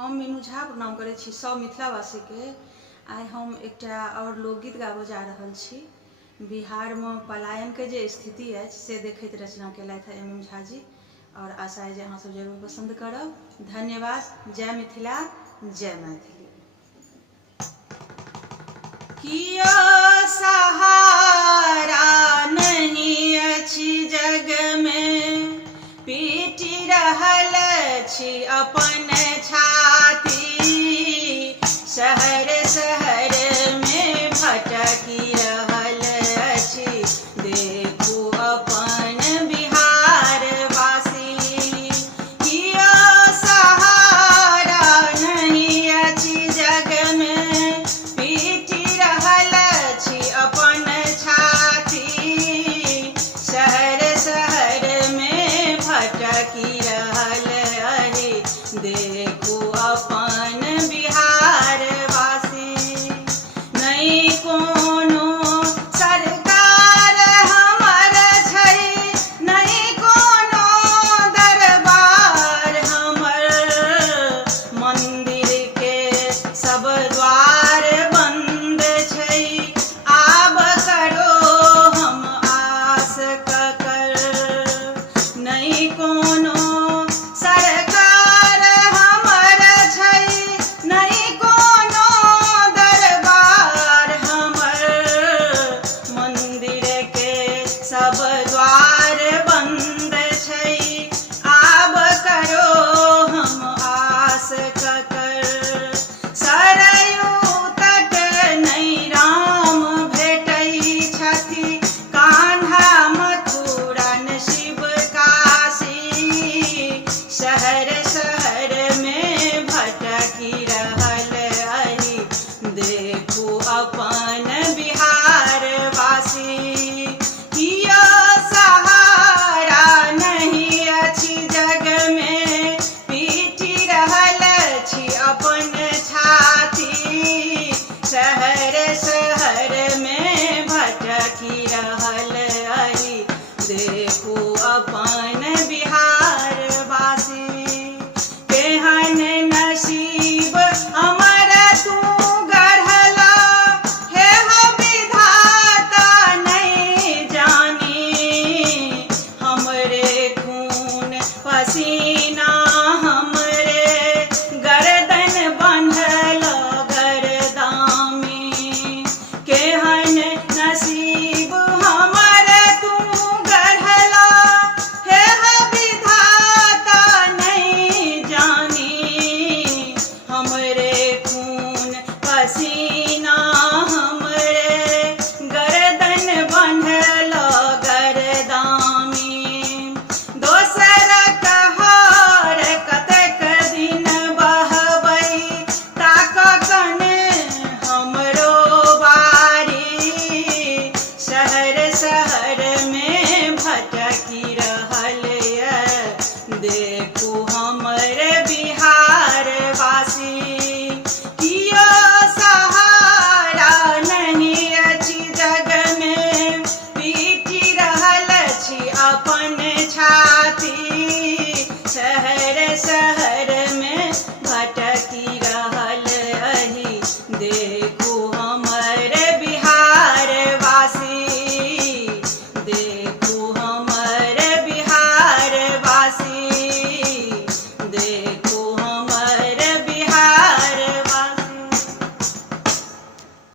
हम मीनू झा प्रणाम करै छी सब मिथिलावासी के। आइ हम एकटा और लोकगीत गाबऽ जा रहल छी। बिहार में पलायन के जे स्थिति अछि से देखैत रचना केलथि हैं एम झा जी, और आशा है जे अहाँ सब जरूर पसंद करब। धन्यवाद। जय मिथिला, जय मैथिली। कियो सहारा नहीं अछि जग में, पीटि रहल छी अपन छाती। शहर शहर में भटकी रहल अछि, देखू अपन बिहार वासी। कियो सहारा नहीं अछि जग में, पीटि रहल छी अपन छाती। शहर शहर में भटकी रहल अछि, देखू